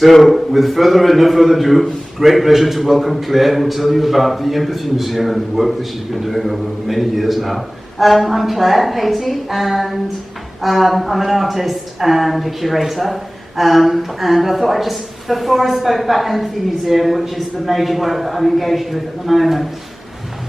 So, with no further ado, great pleasure to welcome Clare, who will tell you about the Empathy Museum and the work that she's been doing over many years now. I'm Clare, Patey, and I'm an artist and a curator. And I thought I'd just, before I spoke about Empathy Museum, which is the major work that I'm engaged with at the moment,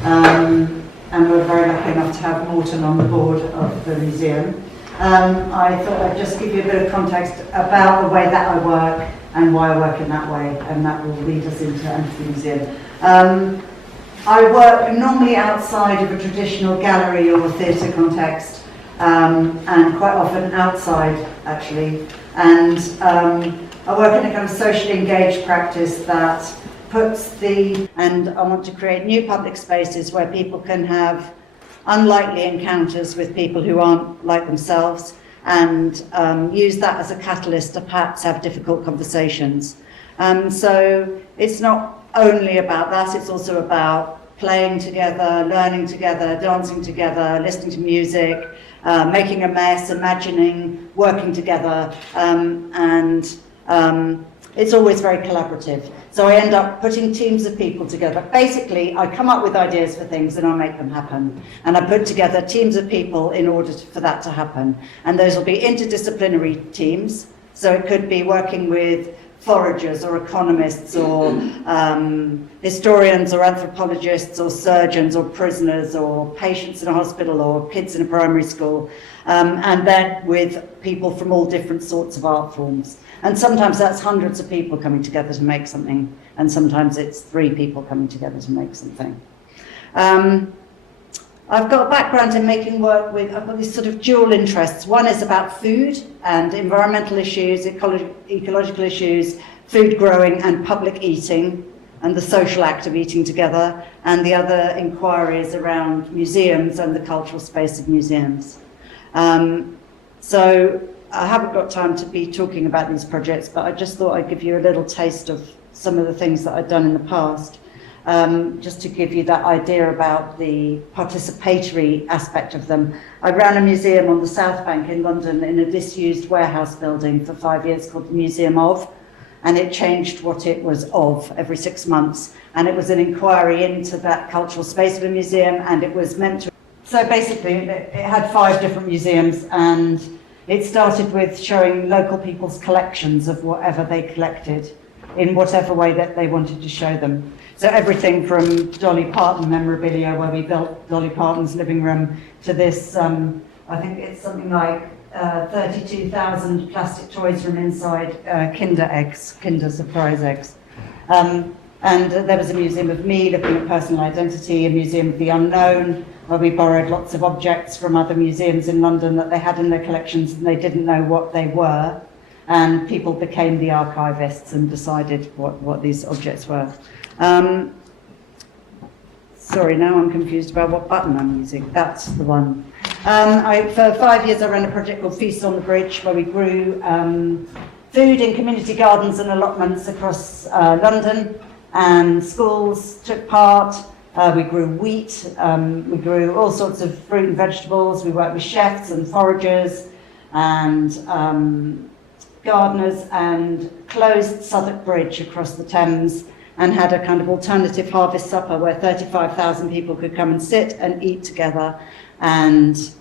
and we're very lucky enough to have Morton on the board of the museum, I thought I'd just give you a bit of context about the way that I work and why I work in that way, and that will lead us into Empathy Museum. I work normally outside of a traditional gallery or theatre context, and quite often outside, actually. And I work in a kind of socially engaged practice that and I want to create new public spaces where people can have unlikely encounters with people who aren't like themselves, and use that as a catalyst to perhaps have difficult conversations. So it's not only about that, it's also about playing together, learning together, dancing together, listening to music, making a mess, imagining, working together, and it's always very collaborative. So I end up putting teams of people together. Basically, I come up with ideas for things and I make them happen. And I put together teams of people in order for that to happen. And those will be interdisciplinary teams. So it could be working with foragers or economists or historians or anthropologists or surgeons or prisoners or patients in a hospital or kids in a primary school, and then with people from all different sorts of art forms. And sometimes that's hundreds of people coming together to make something, and sometimes it's 3 people coming together to make something. I've got a background in making work with, I've got these sort of dual interests. One is about food and environmental issues, ecological issues, food growing and public eating, and the social act of eating together. And the other inquiry is around museums and the cultural space of museums. So I haven't got time to be talking about these projects, but I just thought I'd give you a little taste of some of the things that I've done in the past. Just to give you that idea about the participatory aspect of them. I ran a museum on the South Bank in London in a disused warehouse building for 5 years called the Museum of, and it changed what it was of every 6 months. And it was an inquiry into that cultural space of a museum, and it was meant to... So basically, it had 5 different museums, and it started with showing local people's collections of whatever they collected in whatever way that they wanted to show them. So everything from Dolly Parton memorabilia, where we built Dolly Parton's living room, to this, I think it's something like 32,000 plastic toys from inside Kinder surprise eggs. And there was a museum of me looking at personal identity, a museum of the unknown, where we borrowed lots of objects from other museums in London that they had in their collections and they didn't know what they were. And people became the archivists and decided what these objects were. Sorry, now I'm confused about what button I'm using. That's the one. For 5 years I ran a project called Feast on the Bridge, where we grew food in community gardens and allotments across London, and schools took part. We grew wheat, we grew all sorts of fruit and vegetables. We worked with chefs and foragers and gardeners, and closed Southwark Bridge across the Thames, and had a kind of alternative harvest supper where 35,000 people could come and sit and eat together and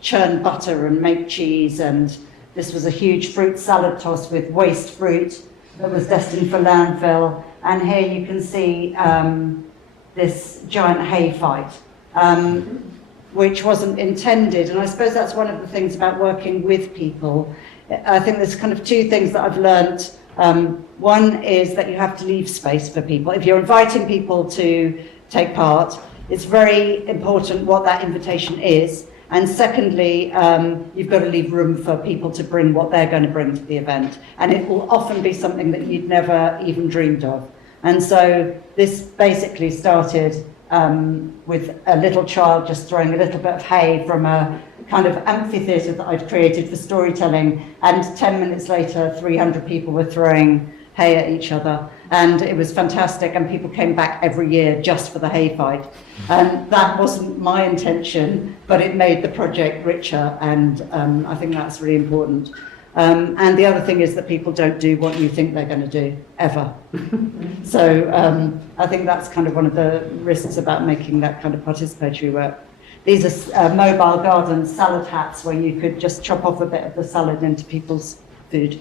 churn butter and make cheese. And this was a huge fruit salad toss with waste fruit that was destined for landfill. And here you can see this giant hay fight, which wasn't intended. And I suppose that's one of the things about working with people. I think there's kind of 2 things that I've learned. One is that you have to leave space for people. If you're inviting people to take part, it's very important what that invitation is. And secondly, you've got to leave room for people to bring what they're going to bring to the event. And it will often be something that you'd never even dreamed of. And so this basically started with a little child just throwing a little bit of hay from a kind of amphitheatre that I'd created for storytelling, and 10 minutes later 300 people were throwing hay at each other, and it was fantastic, and people came back every year just for the hay fight. And that wasn't my intention, but it made the project richer, and I think that's really important. And the other thing is that people don't do what you think they're going to do, ever. So I think that's kind of one of the risks about making that kind of participatory work. These are mobile garden salad hats where you could just chop off a bit of the salad into people's food.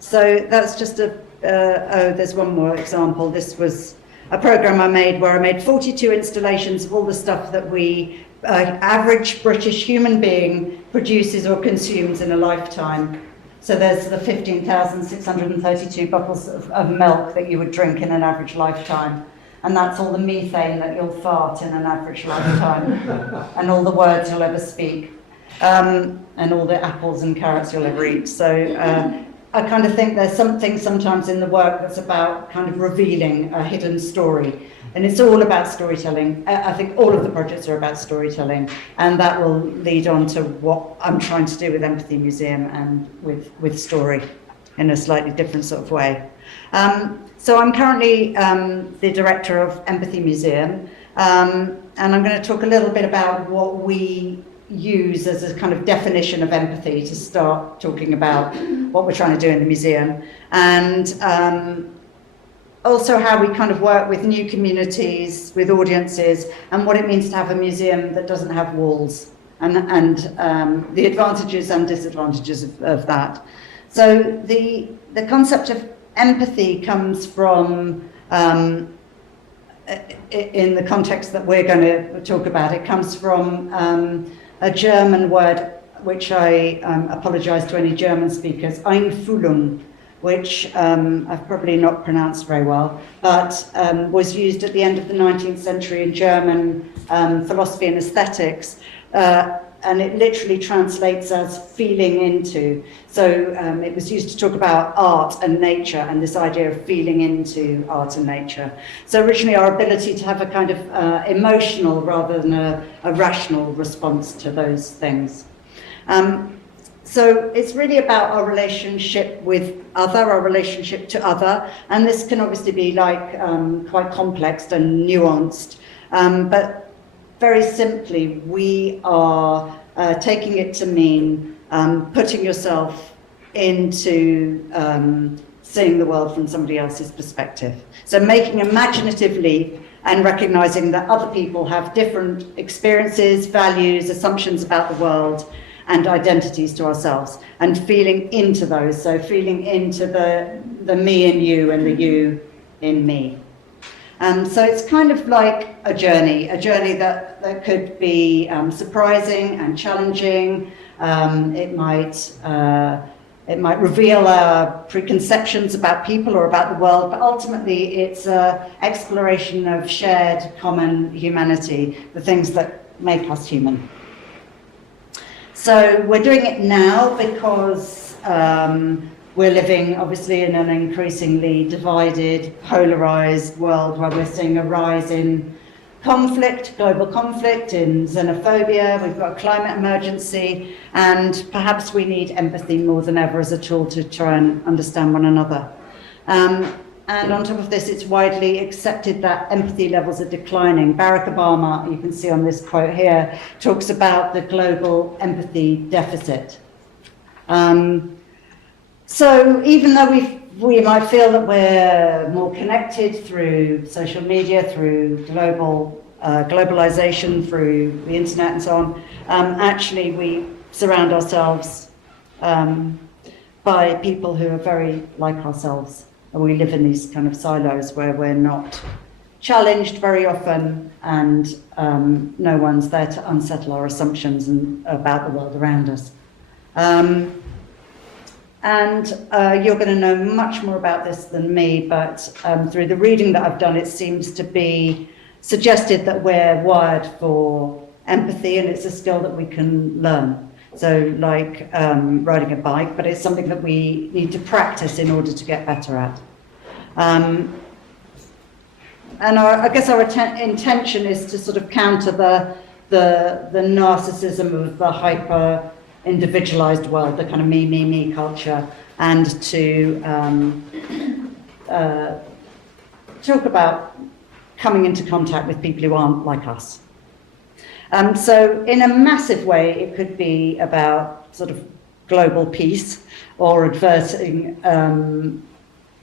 So that's just oh, there's one more example. This was a program I made where I made 42 installations of all the stuff that we, average British human being, produces or consumes in a lifetime. So there's the 15,632 bottles of milk that you would drink in an average lifetime. And that's all the methane that you'll fart in an average lifetime. And all the words you'll ever speak. And all the apples and carrots you'll ever eat. So I kind of think there's something sometimes in the work that's about kind of revealing a hidden story. And it's all about storytelling. I think all of the projects are about storytelling. And that will lead on to what I'm trying to do with Empathy Museum and with story in a slightly different sort of way. So I'm currently the director of Empathy Museum. And I'm going to talk a little bit about what we use as a kind of definition of empathy to start talking about what we're trying to do in the museum, and also how we kind of work with new communities, with audiences, and what it means to have a museum that doesn't have walls, and the advantages and disadvantages of that. So the concept of empathy comes from, in the context that we're going to talk about, it comes from a German word, which I apologise to any German speakers, Einfühlung, which I've probably not pronounced very well, but was used at the end of the 19th century in German philosophy and aesthetics, and it literally translates as feeling into. So it was used to talk about art and nature and this idea of feeling into art and nature. So originally our ability to have a kind of emotional rather than a rational response to those things. So it's really about our relationship with other, our relationship to other, and this can obviously be like quite complex and nuanced, but very simply, we are taking it to mean putting yourself into seeing the world from somebody else's perspective. So making imaginatively and recognizing that other people have different experiences, values, assumptions about the world, and identities to ourselves, and feeling into those. So feeling into the me in you and the you in me. So it's kind of like a journey that could be surprising and challenging. It might reveal our preconceptions about people or about the world, but ultimately it's an exploration of shared common humanity, the things that make us human. So we're doing it now because we're living, obviously, in an increasingly divided, polarized world where we're seeing a rise in conflict, global conflict, in xenophobia. We've got a climate emergency, and perhaps we need empathy more than ever as a tool to try and understand one another. And on top of this, it's widely accepted that empathy levels are declining. Barack Obama, you can see on this quote here, talks about the global empathy deficit. So even though we might feel that we're more connected through social media, through globalization, through the internet and so on, actually we surround ourselves by people who are very like ourselves. And we live in these kind of silos where we're not challenged very often, and no one's there to unsettle our assumptions about the world around us. And you're going to know much more about this than me, but through the reading that I've done, it seems to be suggested that we're wired for empathy, and it's a skill that we can learn. So like riding a bike, but it's something that we need to practice in order to get better at. And I guess our intention is to sort of counter the narcissism of the hyper individualized world, the kind of me culture, and to talk about coming into contact with people who aren't like us. So in a massive way, it could be about sort of global peace or averting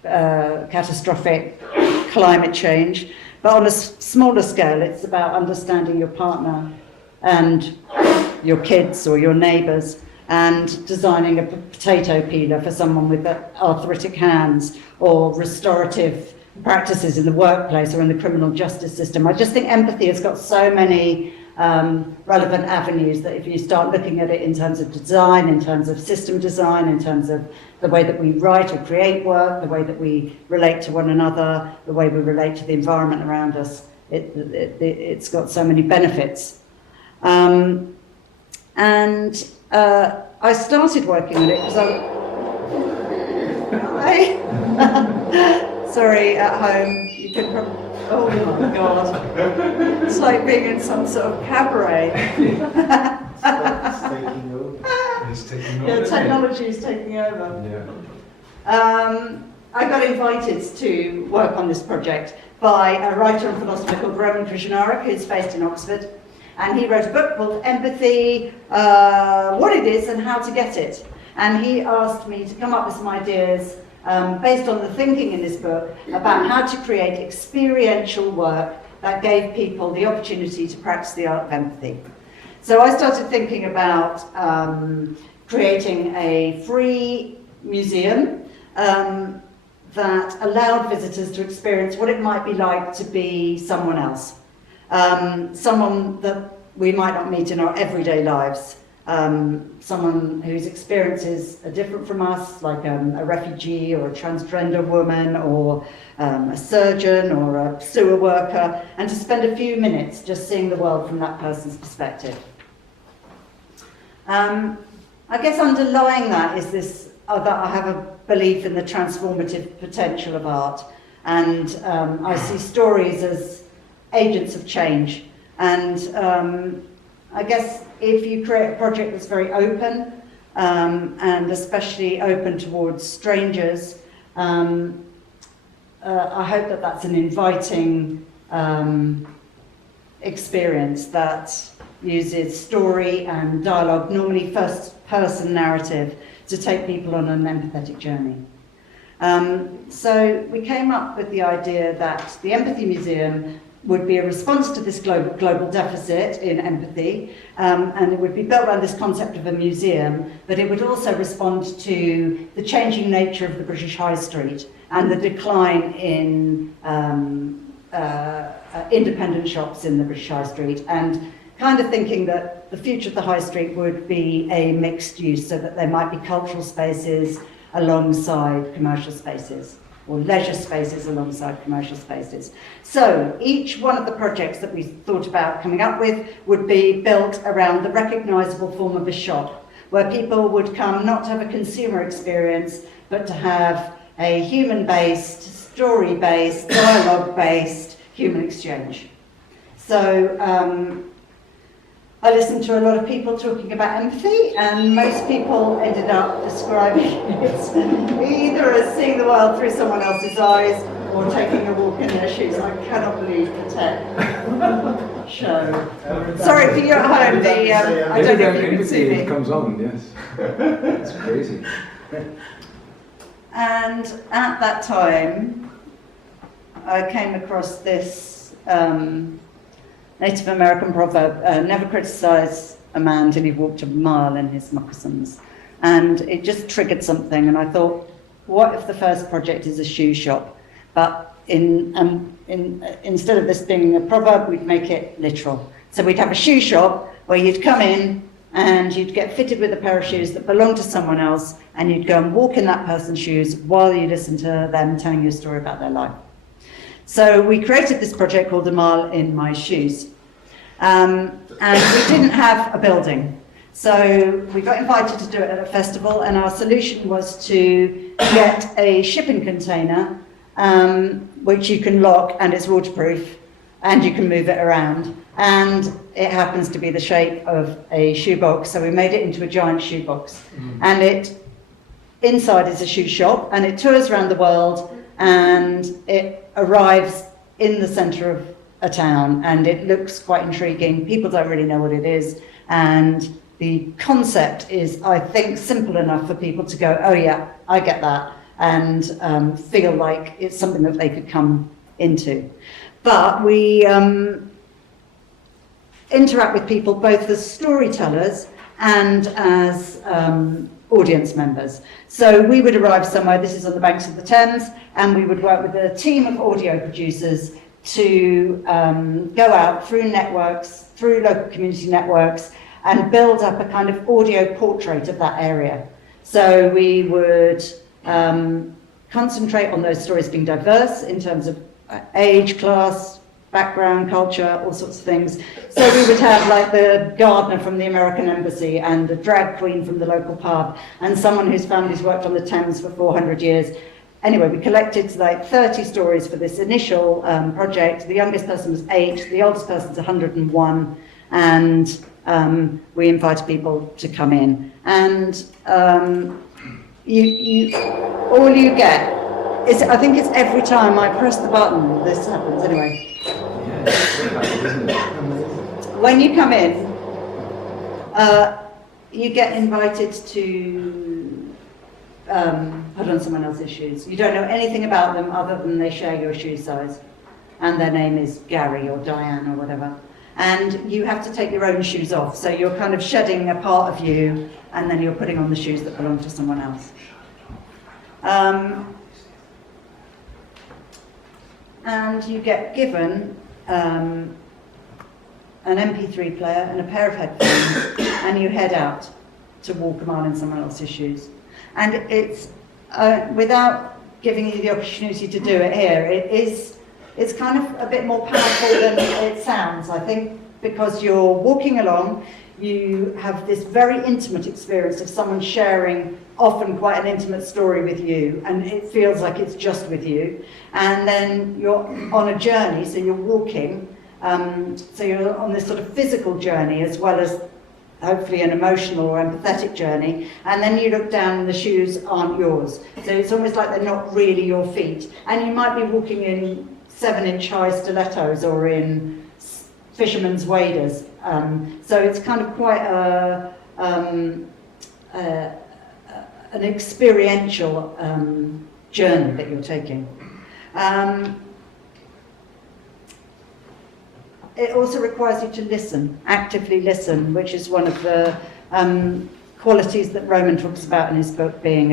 catastrophic climate change. But on a smaller scale, it's about understanding your partner and your kids or your neighbours, and designing a potato peeler for someone with arthritic hands, or restorative practices in the workplace or in the criminal justice system. I just think empathy has got so many relevant avenues that if you start looking at it in terms of design, in terms of system design, in terms of the way that we write or create work, the way that we relate to one another, the way we relate to the environment around us, it's got so many benefits. I started working on it because sorry, at home, you could probably, oh my God, it's like being in some sort of cabaret. It's taking over. Yeah, technology is taking over. Yeah. I got invited to work on this project by a writer and philosopher called Roman Krishnarak, who's based in Oxford. And he wrote a book called Empathy, What It Is and How to Get It. And he asked me to come up with some ideas based on the thinking in this book about how to create experiential work that gave people the opportunity to practice the art of empathy. So I started thinking about creating a free museum that allowed visitors to experience what it might be like to be someone else. Someone that we might not meet in our everyday lives, someone whose experiences are different from us, like a refugee or a transgender woman or a surgeon or a sewer worker, and to spend a few minutes just seeing the world from that person's perspective. I guess underlying that is this, that I have a belief in the transformative potential of art, and I see stories as agents of change. And I guess if you create a project that's very open, and especially open towards strangers, I hope that that's an inviting experience that uses story and dialogue, normally first-person narrative, to take people on an empathetic journey. So we came up with the idea that the Empathy Museum would be a response to this global deficit in empathy, and it would be built around this concept of a museum, but it would also respond to the changing nature of the British High Street and the decline in independent shops in the British High Street, and kind of thinking that the future of the High Street would be a mixed use, so that there might be cultural spaces alongside commercial spaces, or leisure spaces alongside commercial spaces. So each one of the projects that we thought about coming up with would be built around the recognisable form of a shop, where people would come not to have a consumer experience, but to have a human-based, story-based, dialogue-based human exchange. So I listened to a lot of people talking about empathy, and most people ended up describing it either as seeing the world through someone else's eyes or taking a walk in their shoes. I cannot believe the tech show. Sorry for you at home, I don't know if you can see me. It comes on, yes. It's crazy. And at that time, I came across this Native American proverb, never criticize a man till you've walked a mile in his moccasins. And it just triggered something, and I thought, what if the first project is a shoe shop? But instead of this being a proverb, we'd make it literal. So we'd have a shoe shop where you'd come in and you'd get fitted with a pair of shoes that belonged to someone else, and you'd go and walk in that person's shoes while you listen to them telling you a story about their life. So we created this project called A Mile in My Shoes. And we didn't have a building. So we got invited to do it at a festival, and our solution was to get a shipping container, which you can lock and it's waterproof, and you can move it around. And it happens to be the shape of a shoebox, so we made it into a giant shoebox. And it inside is a shoe shop, and it tours around the world, and it arrives in the centre of a town, and it looks quite intriguing. People don't really know what it is, and the concept is, I think, simple enough for people to go, oh yeah, I get that, and feel like it's something that they could come into. But we interact with people both as storytellers and as audience members. So we would arrive somewhere, this is on the banks of the Thames, and we would work with a team of audio producers to go out through networks, through local community networks, and build up a kind of audio portrait of that area. So we would concentrate on those stories being diverse in terms of age, class, background, culture, all sorts of things. So we would have like the gardener from the American Embassy and the drag queen from the local pub and someone whose family's worked on the Thames for 400 years. Anyway, we collected like 30 stories for this initial project. The youngest person was 8, the oldest person's 101, and we invited people to come in. And all you get is, I think it's every time I press the button, this happens anyway. When you come in, you get invited to put on someone else's shoes. You don't know anything about them other than they share your shoe size. And their name is Gary or Diane or whatever. And you have to take your own shoes off. So you're kind of shedding a part of you, and then you're putting on the shoes that belong to someone else. And you get given an MP3 player and a pair of headphones, and you head out to walk a mile in someone else's shoes. And it's, without giving you the opportunity to do it here, it's kind of a bit more powerful than it sounds, I think, because you're walking along, you have this very intimate experience of someone sharing often quite an intimate story with you, and it feels like it's just with you. And then you're on a journey, so you're walking, so you're on this sort of physical journey as well as hopefully an emotional or empathetic journey, and then you look down and the shoes aren't yours. So it's almost like they're not really your feet. And you might be walking in 7-inch high stilettos or in fisherman's waders. So it's kind of quite an experiential journey that you're taking. It also requires you to listen, actively listen, which is one of the qualities that Roman talks about in his book, being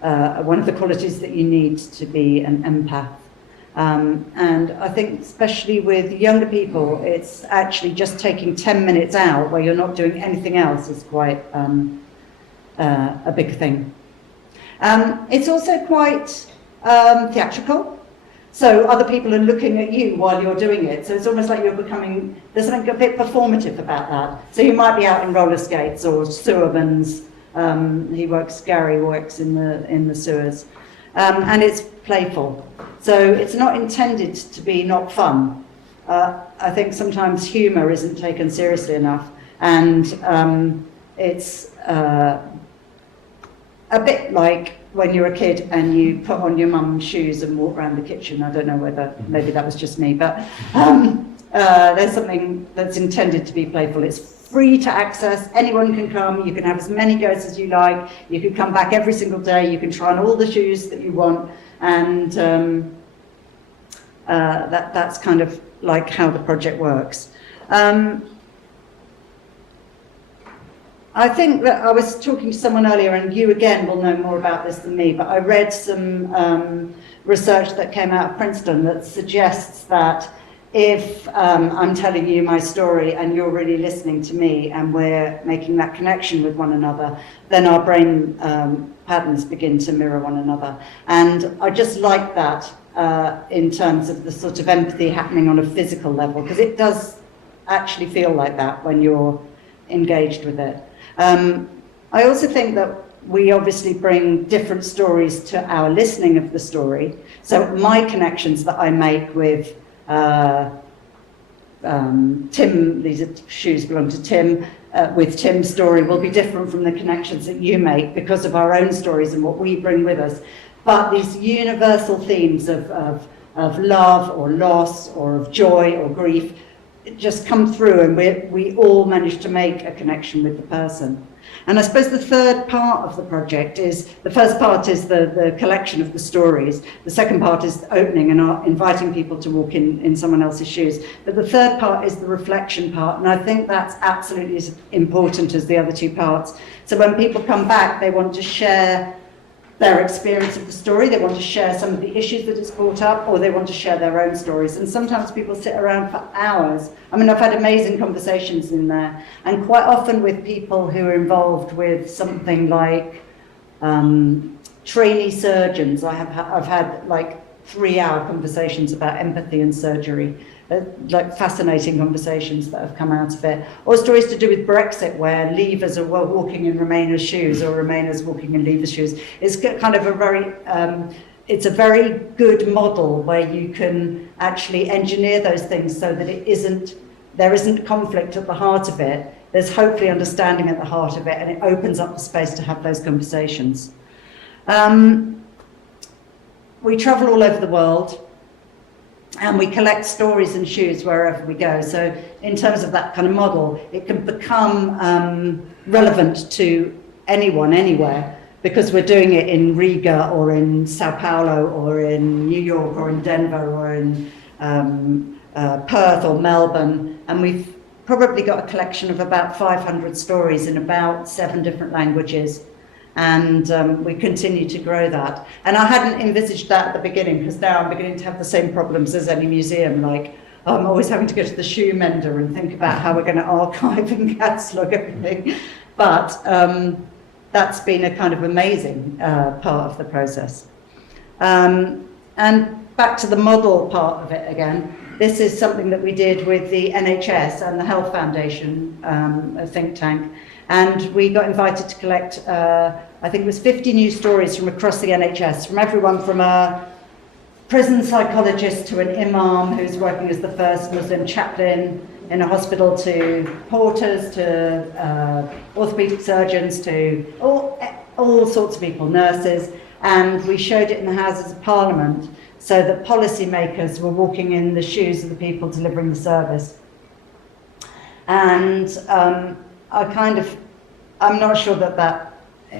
one of the qualities that you need to be an empath. And I think especially with younger people, it's actually just taking 10 minutes out where you're not doing anything else is quite a big thing. It's also quite theatrical. So other people are looking at you while you're doing it. So it's almost like you're becoming, there's something a bit performative about that. So you might be out in roller skates or sewerman's. Gary works in the sewers. And it's playful. So it's not intended to be not fun. I think sometimes humour isn't taken seriously enough. And it's a bit like when you're a kid and you put on your mum's shoes and walk around the kitchen. I don't know whether, maybe that was just me, but there's something that's intended to be playful. It's free to access, anyone can come, you can have as many goes as you like, you can come back every single day, you can try on all the shoes that you want, and that's kind of like how the project works. I think that I was talking to someone earlier, and you again will know more about this than me, but I read some research that came out of Princeton that suggests that if I'm telling you my story and you're really listening to me and we're making that connection with one another, then our brain patterns begin to mirror one another. And I just like that in terms of the sort of empathy happening on a physical level, because it does actually feel like that when you're engaged with it. I also think that we obviously bring different stories to our listening of the story. So my connections that I make with Tim, these shoes belong to Tim, with Tim's story will be different from the connections that you make because of our own stories and what we bring with us. But these universal themes of love or loss or of joy or grief just come through, and we all manage to make a connection with the person. And I suppose the third part of the project is, the first part is the collection of the stories. The second part is opening and inviting people to walk in someone else's shoes. But the third part is the reflection part. And I think that's absolutely as important as the other two parts. So when people come back, they want to share their experience of the story, they want to share some of the issues that it's brought up, or they want to share their own stories. And sometimes people sit around for hours. I mean, I've had amazing conversations in there, and quite often with people who are involved with something like trainee surgeons. I've had like 3-hour conversations about empathy and surgery. Like fascinating conversations that have come out of it, or stories to do with Brexit where Leavers are walking in Remainers' shoes or Remainers walking in Leavers' shoes. It's kind of it's a very good model where you can actually engineer those things so that there isn't conflict at the heart of it. There's hopefully understanding at the heart of it, and it opens up the space to have those conversations. We travel all over the world, and we collect stories and shoes wherever we go. So in terms of that kind of model, it can become relevant to anyone, anywhere, because we're doing it in Riga or in Sao Paulo or in New York or in Denver or in Perth or Melbourne. And we've probably got a collection of about 500 stories in about 7 different languages. And we continue to grow that. And I hadn't envisaged that at the beginning, because now I'm beginning to have the same problems as any museum. Like, I'm always having to go to the shoe mender and think about how we're going to archive and catalogue everything. But that's been a kind of amazing part of the process. And back to the model part of it again. This is something that we did with the NHS and the Health Foundation, a think tank. And we got invited to collect, I think it was 50 news stories from across the NHS, from everyone from a prison psychologist to an imam who's working as the first Muslim chaplain in a hospital, to porters, to orthopedic surgeons, to all sorts of people, nurses. And we showed it in the Houses of Parliament so that policymakers were walking in the shoes of the people delivering the service. And I'm not sure that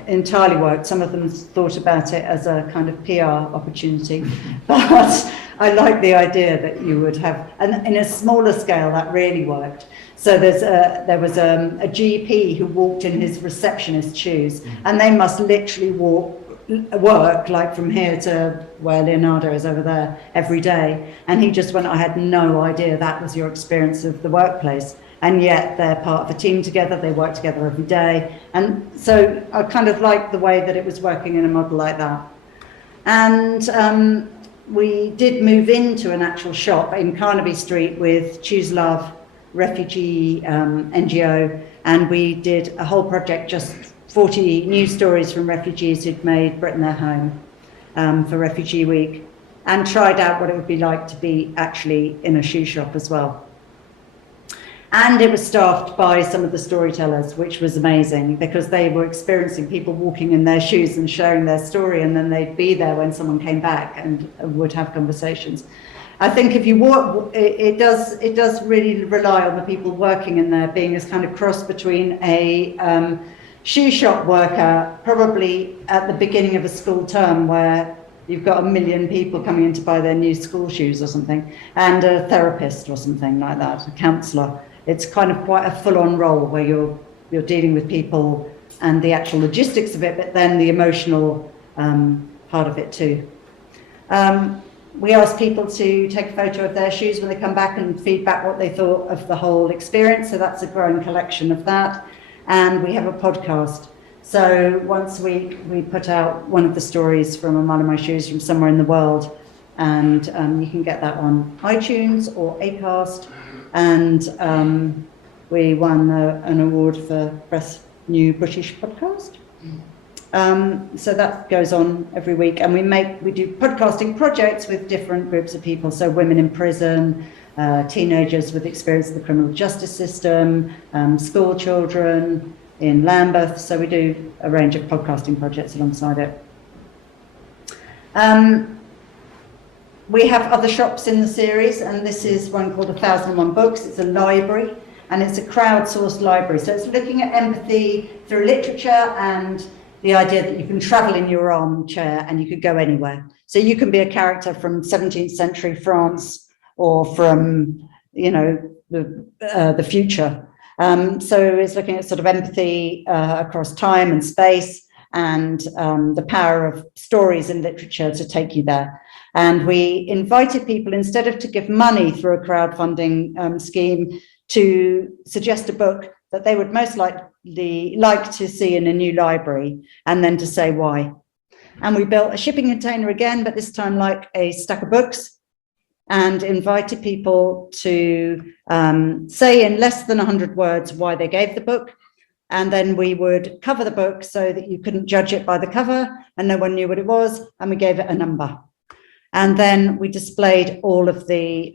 entirely worked. Some of them thought about it as a kind of PR opportunity, but I like the idea that you would have, and in a smaller scale that really worked. So there was a GP who walked in his receptionist's shoes, and they must literally work like from here to where Leonardo is over there every day. And he just went, I had no idea that was your experience of the workplace. And yet they're part of a team together, they work together every day. And so I kind of liked the way that it was working in a model like that. And we did move into an actual shop in Carnaby Street with Choose Love refugee NGO, and we did a whole project, just 40 news stories from refugees who'd made Britain their home for Refugee Week, and tried out what it would be like to be actually in a shoe shop as well. And it was staffed by some of the storytellers, which was amazing, because they were experiencing people walking in their shoes and sharing their story, and then they'd be there when someone came back and would have conversations. I think if you walk, it does really rely on the people working in there being this kind of cross between a shoe shop worker, probably at the beginning of a school term where you've got 1 million people coming in to buy their new school shoes or something, and a therapist or something like that, a counsellor. It's kind of quite a full-on role where you're dealing with people and the actual logistics of it, but then the emotional part of it too. We asked people to take a photo of their shoes when they come back and feedback what they thought of the whole experience. So that's a growing collection of that. And we have a podcast. So once a week, we put out one of the stories from A Mile in My Shoes from somewhere in the world. And you can get that on iTunes or Acast. And we won an award for Best New British Podcast. So that goes on every week, and we do podcasting projects with different groups of people. So women in prison, teenagers with experience of the criminal justice system, school children in Lambeth. So we do a range of podcasting projects alongside it. We have other shops in the series, and this is one called 1001 Books. It's a library, and it's a crowdsourced library. So it's looking at empathy through literature and the idea that you can travel in your armchair and you could go anywhere. So you can be a character from 17th century France or from, you know, the future. So it's looking at sort of empathy across time and space, and the power of stories and literature to take you there. And we invited people, instead of to give money through a crowdfunding scheme, to suggest a book that they would most likely like to see in a new library, and then to say why. And we built a shipping container again, but this time like a stack of books, and invited people to say in less than 100 words why they gave the book. And then we would cover the book so that you couldn't judge it by the cover and no one knew what it was, and we gave it a number. And then we displayed all of the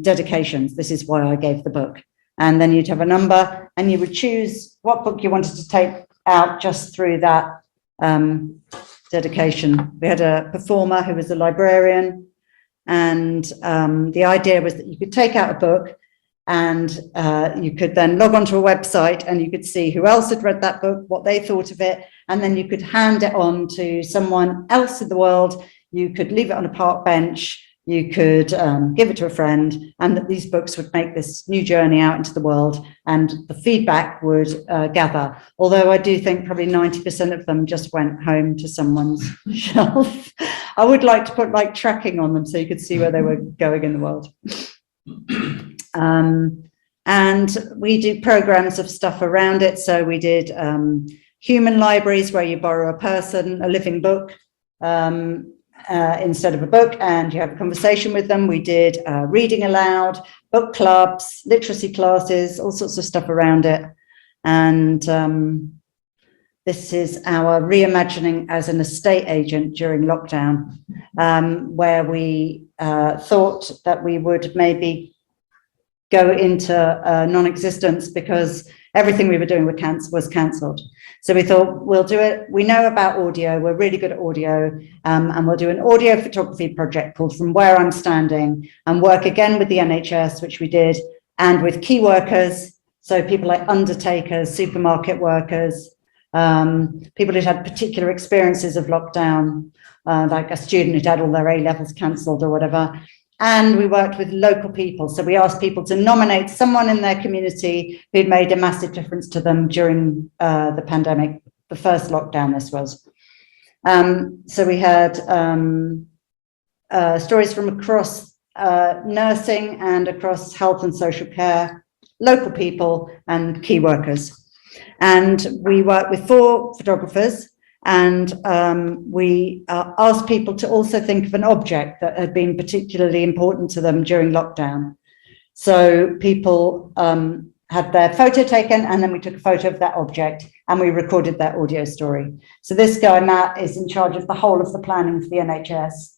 dedications. This is why I gave the book. And then you'd have a number, and you would choose what book you wanted to take out just through that dedication. We had a performer who was a librarian, and the idea was that you could take out a book, and you could then log onto a website and you could see who else had read that book, what they thought of it, and then you could hand it on to someone else in the world. You could leave it on a park bench, you could give it to a friend, and that these books would make this new journey out into the world, and the feedback would gather. Although I do think probably 90% of them just went home to someone's shelf. I would like to put like tracking on them so you could see where they were going in the world. And we do programs of stuff around it. So we did human libraries, where you borrow a person, a living book, instead of a book, and you have a conversation with them. We did reading aloud, book clubs, literacy classes, all sorts of stuff around it. And this is our reimagining as an estate agent during lockdown, where we thought that we would maybe go into non-existence because everything we were doing was cancelled. So we thought, we'll do it. We know about audio. We're really good at audio. And we'll do an audio photography project called From Where I'm Standing, and work again with the NHS, which we did, and with key workers. So people like undertakers, supermarket workers, people who'd had particular experiences of lockdown, like a student who'd had all their A-levels cancelled or whatever. And we worked with local people. So we asked people to nominate someone in their community who'd made a massive difference to them during the pandemic, the first lockdown this was. So we had stories from across nursing and across health and social care, local people and key workers. And we worked with 4 photographers, and we asked people to also think of an object that had been particularly important to them during lockdown. So people had their photo taken, and then we took a photo of that object and we recorded their audio story. So this guy, Matt, is in charge of the whole of the planning for the NHS.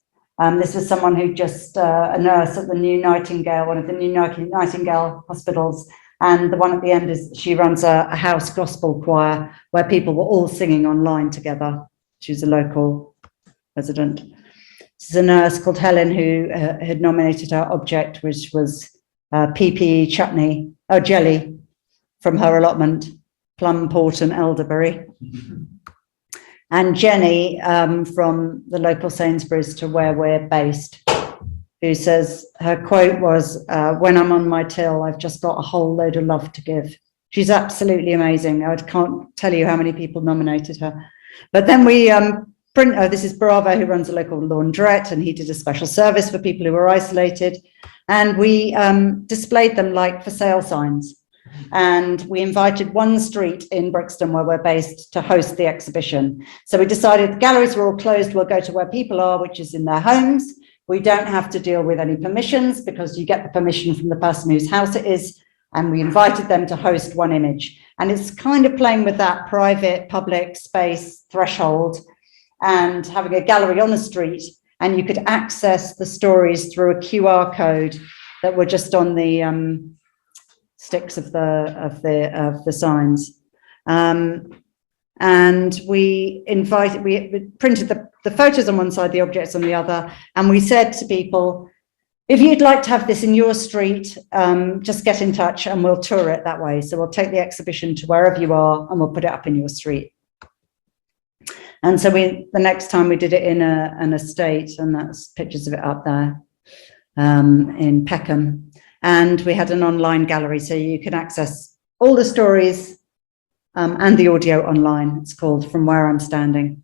This was someone who just, a nurse at the New Nightingale, one of the New Nightingale hospitals. And the one at the end is she runs a house gospel choir where people were all singing online together. She's a local resident. This is a nurse called Helen who had nominated her object, which was PPE chutney, jelly from her allotment, plum, port and elderberry. And Jenny from the local Sainsbury's to where we're based, who says, her quote was, when I'm on my till, I've just got a whole load of love to give. She's absolutely amazing. I can't tell you how many people nominated her. But then we this is Bravo, who runs a local laundrette, and he did a special service for people who were isolated. And we displayed them like for sale signs. And we invited one street in Brixton, where we're based, to host the exhibition. So we decided the galleries were all closed. We'll go to where people are, which is in their homes. We don't have to deal with any permissions because you get the permission from the person whose house it is. And we invited them to host one image. And it's kind of playing with that private public space threshold and having a gallery on the street. And you could access the stories through a QR code that were just on the sticks of the signs. And we printed the photos on one side, the objects on the other, and we said to people, if you'd like to have this in your street, just get in touch and we'll tour it that way. So we'll take the exhibition to wherever you are and we'll put it up in your street. And so the next time we did it in an estate, and that's pictures of it up there in Peckham. And we had an online gallery, so you can access all the stories and the audio online. It's called From Where I'm Standing.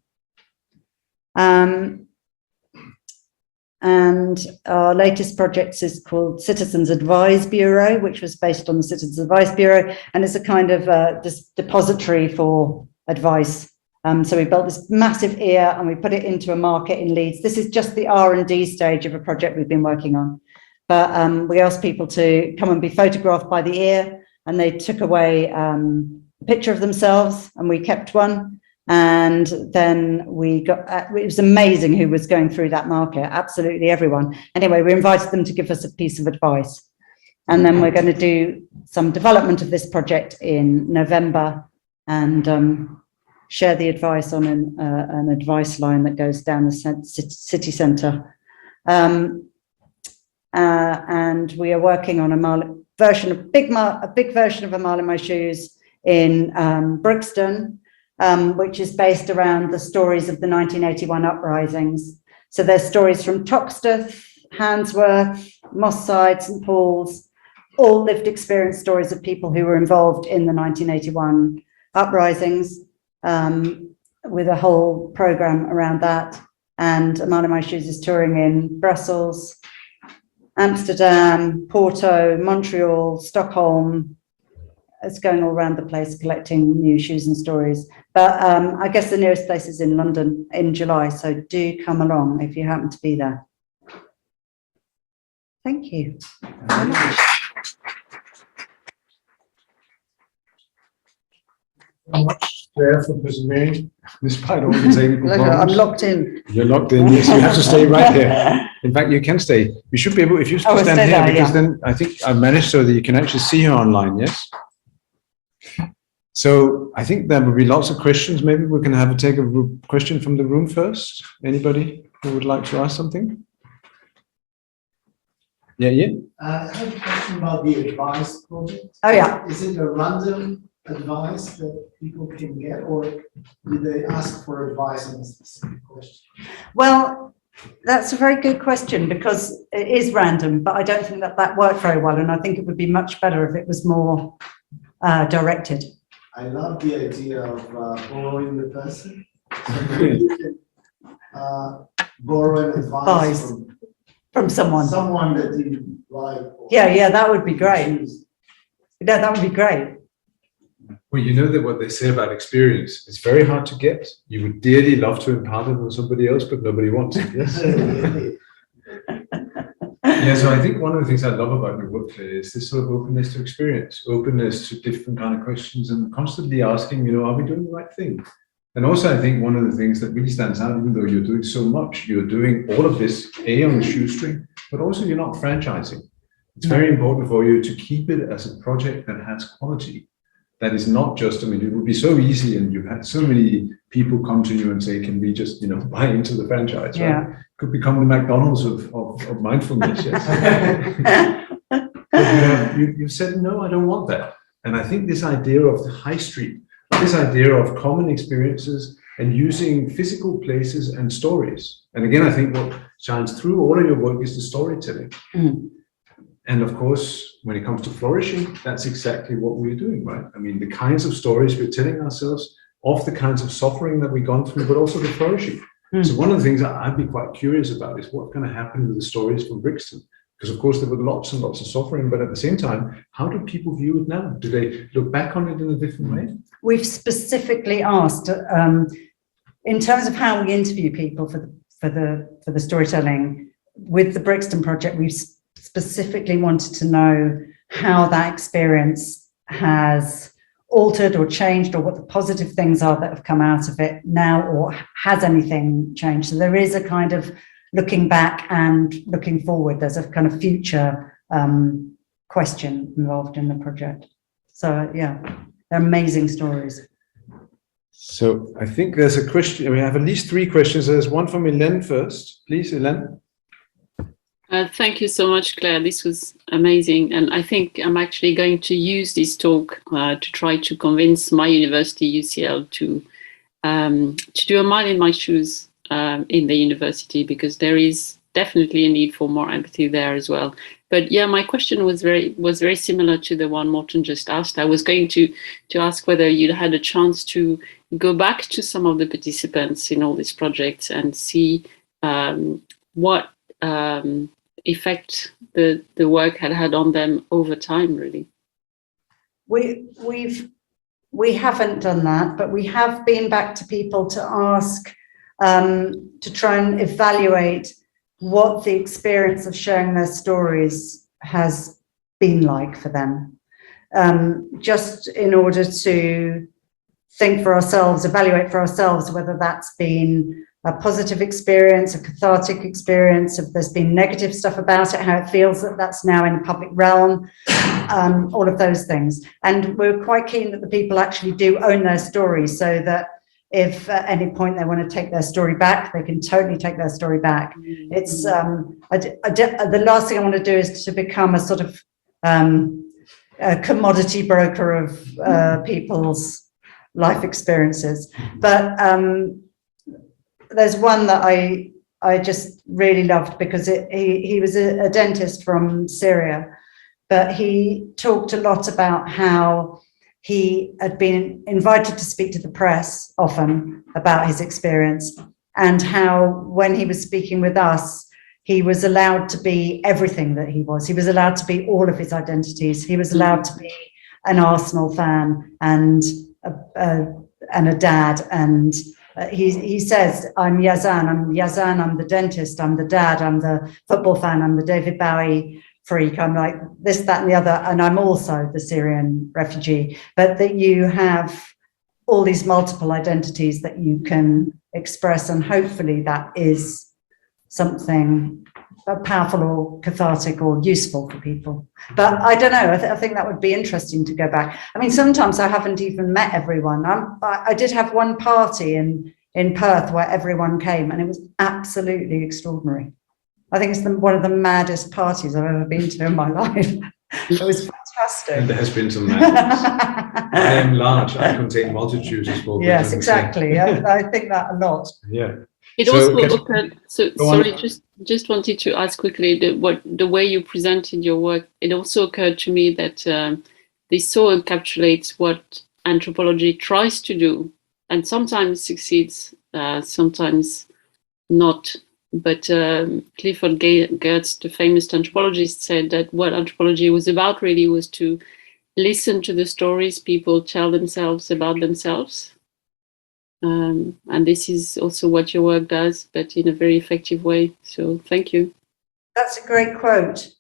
And our latest project is called Citizens Advice Bureau, which was based on the Citizens Advice Bureau, and it's a kind of depository for advice. So we built this massive ear and we put it into a market in Leeds. This is just the R&D stage of a project we've been working on. But we asked people to come and be photographed by the ear, and they took away a picture of themselves, and we kept one. And then we got, it was amazing who was going through that market, absolutely everyone. Anyway, we invited them to give us a piece of advice. And then we're going to do some development of this project in November and share the advice on an advice line that goes down the city centre. And we are working on a big version of A Mile in My Shoes in Brixton, which is based around the stories of the 1981 uprisings. So there's stories from Toxteth, Handsworth, Moss Side, St Paul's, all lived experience stories of people who were involved in the 1981 uprisings, with a whole programme around that. And A Mile in My Shoes is touring in Brussels, Amsterdam, Porto, Montreal, Stockholm. It's going all around the place collecting new shoes and stories. But I guess the nearest place is in London in July, so do come along if you happen to be there. Thank you very much. Clare, for persevering despite all the technical problems. I'm locked in. You're locked in, yes, you have to stay right here. In fact, you can stay. You should be able, if you stand here, there, because then I think I've managed so that you can actually see her online, yes? So I think there will be lots of questions. Maybe we can take a question from the room first. Anybody who would like to ask something? Yeah. I have a question about the advice project. Oh, yeah. Is it a random advice that people can get, or do they ask for advice on a specific question? Well, that's a very good question, because it is random, but I don't think that worked very well. And I think it would be much better if it was more directed. I love the idea of borrowing the person. So maybe you can borrow an advice from someone that you like. Yeah, that would be great. Yeah, that would be great. Well, you know that what they say about experience, it's very hard to get. You would dearly love to impart it on somebody else, but nobody wants it, yes? Yeah, so I think one of the things I love about your work, Clare, is this sort of openness to experience, openness to different kind of questions, and constantly asking, are we doing the right thing? And also, I think one of the things that really stands out, even though you're doing so much, you're doing all of this, on a shoestring, but also you're not franchising. It's very important for you to keep it as a project that has quality. That is not just, it would be so easy, and you've had so many people come to you and say, can we just, buy into the franchise, right? Yeah. Could become the McDonald's of mindfulness, yes. But you've said, no, I don't want that. And I think this idea of the high street, this idea of common experiences and using physical places and stories. And again, I think what shines through all of your work is the storytelling. Mm. And of course, when it comes to flourishing, that's exactly what we're doing, right? The kinds of stories we're telling ourselves, of the kinds of suffering that we've gone through, but also the flourishing. Mm. So one of the things that I'd be quite curious about is what's going to happen with the stories from Brixton. Because of course there were lots and lots of suffering, but at the same time, how do people view it now? Do they look back on it in a different way? We've specifically asked, in terms of how we interview people for the storytelling, with the Brixton project, we've specifically wanted to know how that experience has altered or changed, or what the positive things are that have come out of it now, or has anything changed? So there is a kind of looking back and looking forward. There's a kind of future question involved in the project. So yeah, they're amazing stories. So I think there's a question. We have at least 3 questions. There's one from Hélène first. Please, Hélène. Thank you so much, Claire. This was amazing. And I think I'm actually going to use this talk to try to convince my university, UCL, to do a mile in my shoes in the university, because there is definitely a need for more empathy there as well. But yeah, my question was very similar to the one Morten just asked. I was going to ask whether you'd had a chance to go back to some of the participants in all these projects and see what effect the work had on them over time, really. We haven't done that, but we have been back to people to ask, to try and evaluate what the experience of sharing their stories has been like for them, just in order to think for ourselves, evaluate for ourselves whether that's been a positive experience, a cathartic experience, if there's been negative stuff about it, how it feels that that's now in the public realm, all of those things. And we're quite keen that the people actually do own their stories, so that if at any point they want to take their story back, they can totally take their story back. It's the last thing I want to do is to become a sort of a commodity broker of people's life experiences. But there's one that I just really loved, because he was a dentist from Syria, but he talked a lot about how he had been invited to speak to the press often about his experience, and how when he was speaking with us, he was allowed to be everything that he was. He was allowed to be all of his identities. He was allowed to be an Arsenal fan and a dad. And he says, I'm Yazan, I'm the dentist, I'm the dad, I'm the football fan, I'm the David Bowie freak, I'm like this, that, and the other, and I'm also the Syrian refugee. But that you have all these multiple identities that you can express, and hopefully that is something powerful or cathartic or useful for people. But I don't know, I think that would be interesting to go back. I mean, sometimes I haven't even met everyone. I did have one party in Perth where everyone came, and it was absolutely extraordinary. I think it's one of the maddest parties I've ever been to in my life. It was fantastic. And there has been some madness. I am large, I contain multitudes as well. Yes, exactly. I think that a lot. Yeah. It So, also occurred. So go sorry, on. just wanted to ask quickly the way you presented your work. It also occurred to me that this so encapsulates what anthropology tries to do, and sometimes succeeds, sometimes not. But Clifford Geertz, the famous anthropologist, said that what anthropology was about really was to listen to the stories people tell themselves about themselves. And this is also what your work does, but in a very effective way. So thank you. That's a great quote.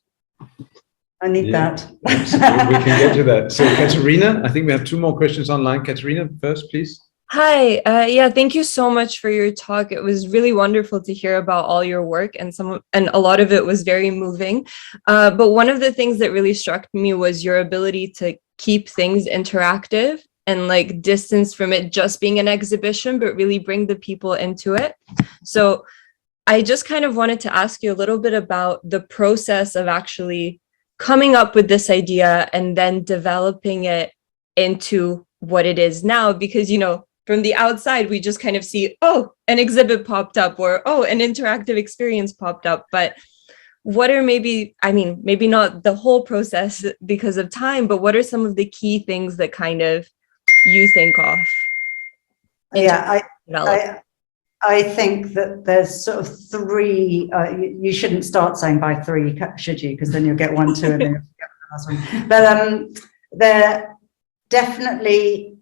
I need that. Absolutely. We can get to that. So Katerina, I think we have 2 more questions online. Katerina, first, please. Hi, yeah, thank you so much for your talk. It was really wonderful to hear about all your work, and a lot of it was very moving. But one of the things that really struck me was your ability to keep things interactive and like distance from it just being an exhibition, but really bring the people into it. So I just kind of wanted to ask you a little bit about the process of actually coming up with this idea and then developing it into what it is now, because, you know, from the outside, we just kind of see, oh, an exhibit popped up, or, oh, an interactive experience popped up. But what are maybe not the whole process because of time, but what are some of the key things that kind of you think of? Yeah, I think that there's sort of 3, you shouldn't start saying by 3, should you? Because then you'll get 1, 2, and then you'll get the last one. But they're definitely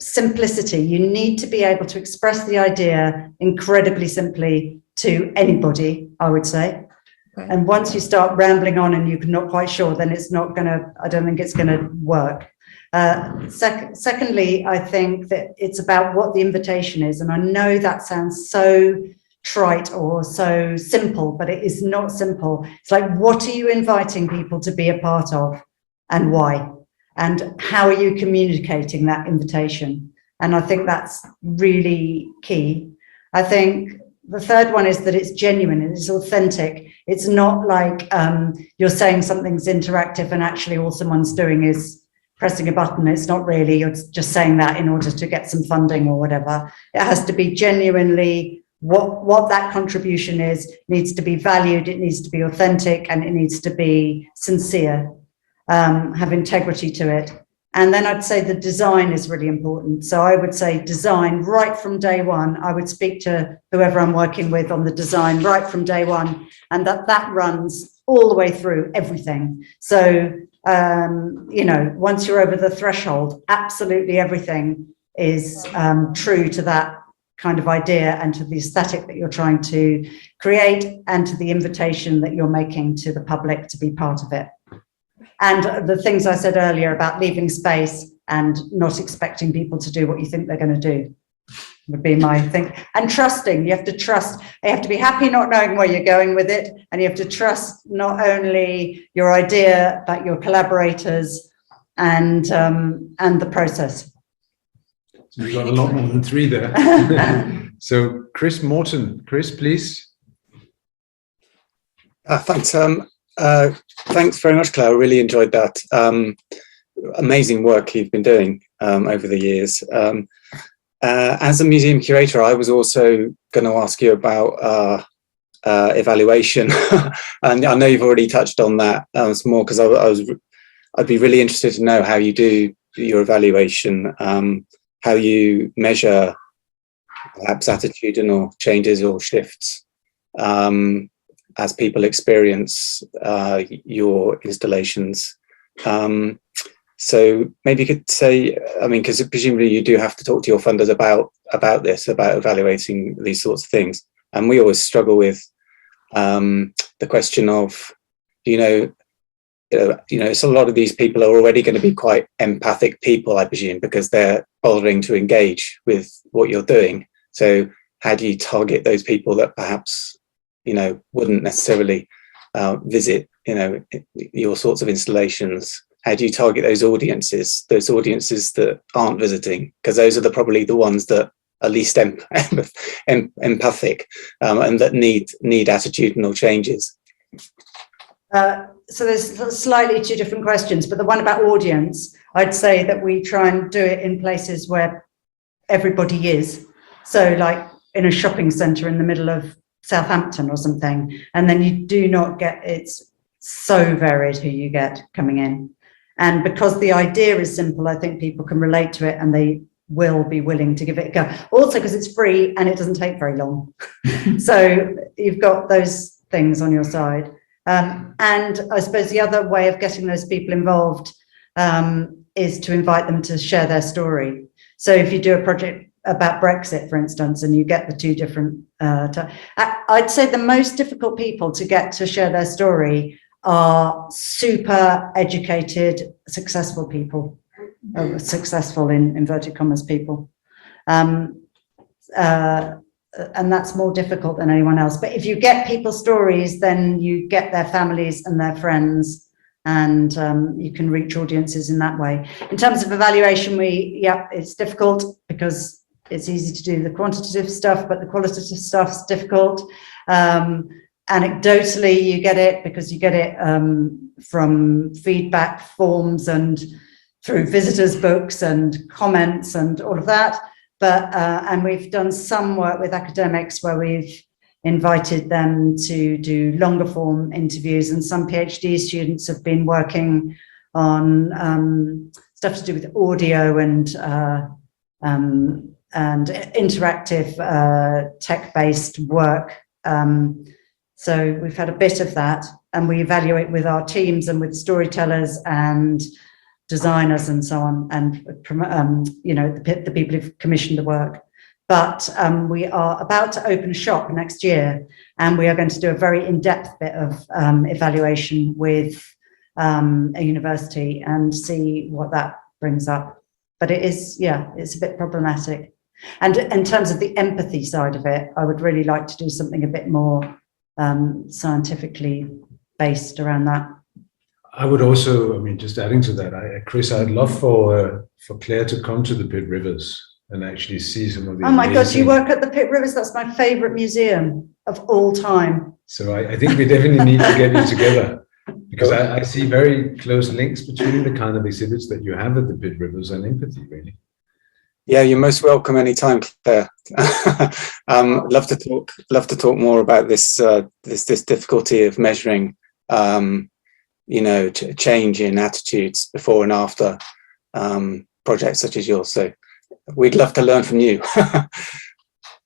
simplicity. You need to be able to express the idea incredibly simply to anybody, I would say. Okay. And once you start rambling on and you're not quite sure, then it's not going to, I don't think it's going to work. Secondly, I think that it's about what the invitation is. And I know that sounds so trite or so simple, but it is not simple. It's like, what are you inviting people to be a part of, and why? And how are you communicating that invitation? And I think that's really key. I think the third one is that it's genuine and it's authentic. It's not like you're saying something's interactive and actually all someone's doing is pressing a button. It's not really, you're just saying that in order to get some funding or whatever. It has to be genuinely what that contribution is, needs to be valued, it needs to be authentic, and it needs to be sincere, have integrity to it. And then I'd say the design is really important. So I would say design right from day one. I would speak to whoever I'm working with on the design right from day one, and that runs all the way through everything. So, you know, once you're over the threshold, absolutely everything is true to that kind of idea and to the aesthetic that you're trying to create and to the invitation that you're making to the public to be part of it. And the things I said earlier about leaving space and not expecting people to do what you think they're going to do would be my thing. And trusting, you have to trust, you have to be happy not knowing where you're going with it, and you have to trust not only your idea, but your collaborators and the process. So you got a lot more than 3 there. So Chris Morton, Chris, please. Thanks. Thanks very much, Claire. I really enjoyed that. Amazing work you've been doing over the years. As a museum curator, I was also going to ask you about evaluation, and I know you've already touched on that some more, because I'd be really interested to know how you do your evaluation, how you measure perhaps attitudinal changes or shifts as people experience your installations. So maybe you could say, I mean, because presumably you do have to talk to your funders about this, about evaluating these sorts of things. And we always struggle with the question of, so a lot of these people are already going to be quite empathic people, I presume, because they're bothering to engage with what you're doing. So how do you target those people that perhaps, wouldn't necessarily visit, your sorts of installations? How do you target those audiences that aren't visiting? Because those are probably the ones that are least empathic and that need attitudinal changes. So there's slightly 2 different questions, but the one about audience, I'd say that we try and do it in places where everybody is. So like in a shopping centre in the middle of Southampton or something, and then you do not get, it's so varied who you get coming in. And because the idea is simple, I think people can relate to it and they will be willing to give it a go. Also because it's free and it doesn't take very long. So you've got those things on your side. And I suppose the other way of getting those people involved is to invite them to share their story. So if you do a project about Brexit, for instance, and you get the 2 different, I'd say the most difficult people to get to share their story are super educated, successful people, successful in inverted commas people. And that's more difficult than anyone else. But if you get people's stories, then you get their families and their friends, and you can reach audiences in that way. In terms of evaluation, it's difficult because it's easy to do the quantitative stuff, but the qualitative stuff's difficult. Anecdotally, you get it because you get it from feedback forms and through visitors' books and comments and all of that. But and we've done some work with academics where we've invited them to do longer form interviews, and some PhD students have been working on stuff to do with audio and interactive tech-based work. So we've had a bit of that, and we evaluate with our teams and with storytellers and designers and so on, and the people who've commissioned the work. But we are about to open a shop next year, and we are going to do a very in-depth bit of evaluation with a university and see what that brings up. But it is, it's a bit problematic. And in terms of the empathy side of it, I would really like to do something a bit more scientifically based around that. I would also, just adding to that, Chris, I'd love for Clare to come to the Pitt Rivers and actually see some of the Oh my God, you amazing- work at the Pit Rivers? That's my favourite museum of all time. So I think we definitely need to get you together, because I see very close links between the kind of exhibits that you have at the Pit Rivers and empathy, really. Yeah, you're most welcome anytime, Claire. Love to talk more about this this difficulty of measuring, you know, change in attitudes before and after projects such as yours. So we'd love to learn from you.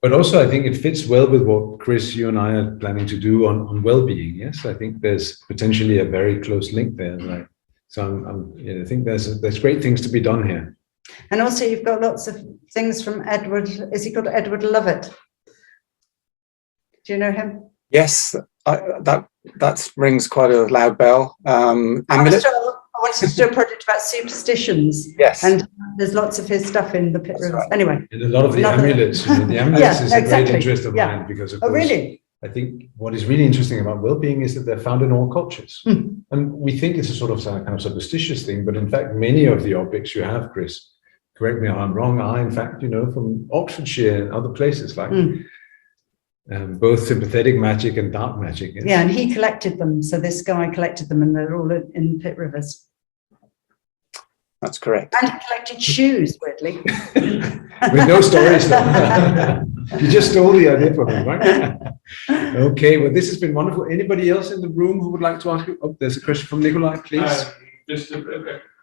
But also, I think it fits well with what Chris, you and I are planning to do on well-being. Yes, I think there's potentially a very close link there. Right? So I think there's great things to be done here. And also you've got lots of things from Edward, is he called Edward Lovett? Do you know him? Yes, that rings quite a loud bell. Amulet? I wanted to do a project about superstitions. Yes. And there's lots of his stuff in the Pit Rivers. right. Anyway. And a lot of the Another- amulets, you know, the amulets Yeah, is a exactly. great interest of Yeah. mine, because of Oh, course, really? I think what is really interesting about well-being is that they're found in all cultures. Mm. And we think it's a sort of kind of superstitious thing, but in fact, many of the objects you have, Chris, correct me if I'm wrong, are in fact, you know, from Oxfordshire and other places, like both sympathetic magic and dark magic. Yes? Yeah, and he collected them. So this guy collected them and they're all in Pit Rivers. That's correct. And he collected shoes, weirdly. With no stories, though. You just stole the idea from him, right? Okay, well, this has been wonderful. Anybody else in the room who would like to ask you? Oh, there's a question from Nikolai, please. Just a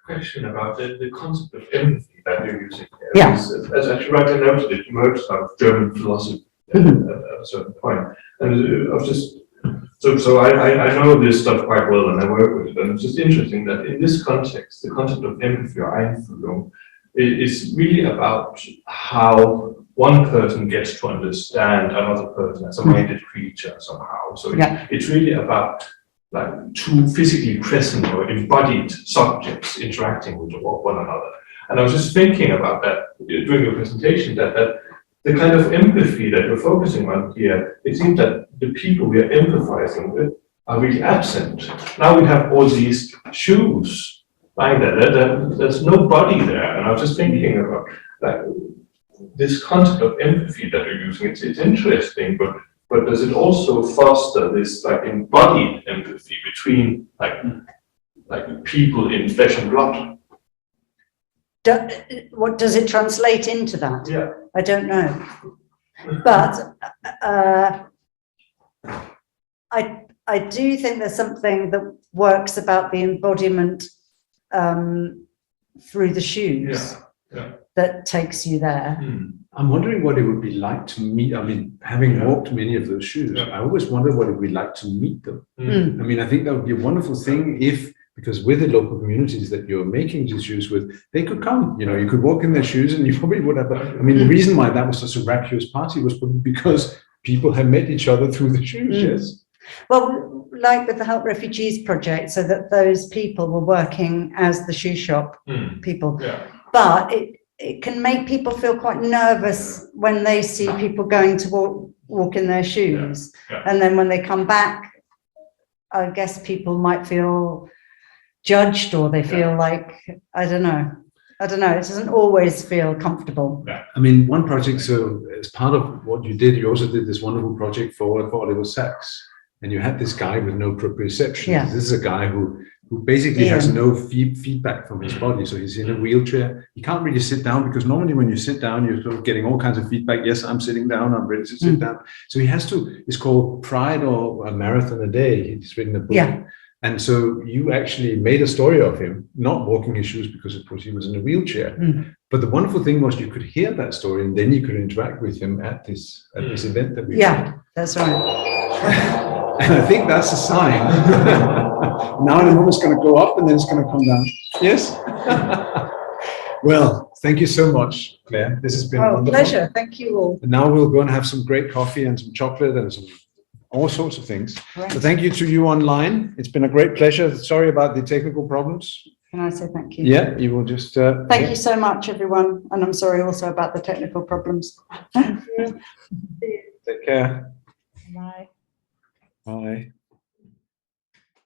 question about the concept of empathy that you're using here. Yeah. As I rightly noted, it emerged out of German philosophy at a certain point. And I was just, so I know this stuff quite well and I work with it. And it's just interesting that in this context, the concept of empathy or Einfühlung is really about how one person gets to understand another person as a minded creature somehow. So it's really about like two physically present or embodied subjects interacting with one another. And I was just thinking about that during your presentation, that the kind of empathy that you're focusing on here, it seems that the people we are empathizing with are really absent. Now we have all these shoes lying there. There's no body there. And I was just thinking about like this concept of empathy that you're using. It's interesting, but does it also foster this like embodied empathy between like people in flesh and blood? What does it translate into that? Yeah. I don't know. But I do think there's something that works about the embodiment through the shoes that takes you there. I'm wondering what it would be like to meet. I mean, having walked many of those shoes, I always wonder what it would be like to meet them. I mean, I think that would be a wonderful thing if, because with the local communities that you're making these shoes with, they could come, you know, you could walk in their shoes and you probably would have, I mean, the reason why that was such a vacuous party was probably because people had met each other through the shoes, yes? Well, like with the Help Refugees project, so that those people were working as the shoe shop people. But it can make people feel quite nervous when they see people going to walk in their shoes. And then when they come back, I guess people might feel judged, or they feel like, I don't know, it doesn't always feel comfortable. I mean, one project, so as part of what you did, you also did this wonderful project for Oliver Sacks, and you had this guy with no proprioception. This is a guy who basically has no feedback from his body, so he's in a wheelchair. He can't really sit down, because normally when you sit down, you're sort of getting all kinds of feedback. Yes, I'm sitting down, I'm ready to sit down. So he has to, it's called Pride or a Marathon a Day. He's written a book. And so you actually made a story of him not walking his shoes because, of course, he was in a wheelchair. But the wonderful thing was you could hear that story, and then you could interact with him at this event that we did. That's right. And I think that's a sign. Now in a moment it's going to go up and then it's going to come down. Yes? Well, thank you so much, Claire. This has been wonderful. Pleasure. Thank you all. And now we'll go and have some great coffee and some chocolate and some all sorts of things. Right. So thank you to you online. It's been a great pleasure. Sorry about the technical problems. Can I say thank you? Yeah, you will just... Thank you so much, everyone. And I'm sorry also about the technical problems. Take care. Bye. Bye.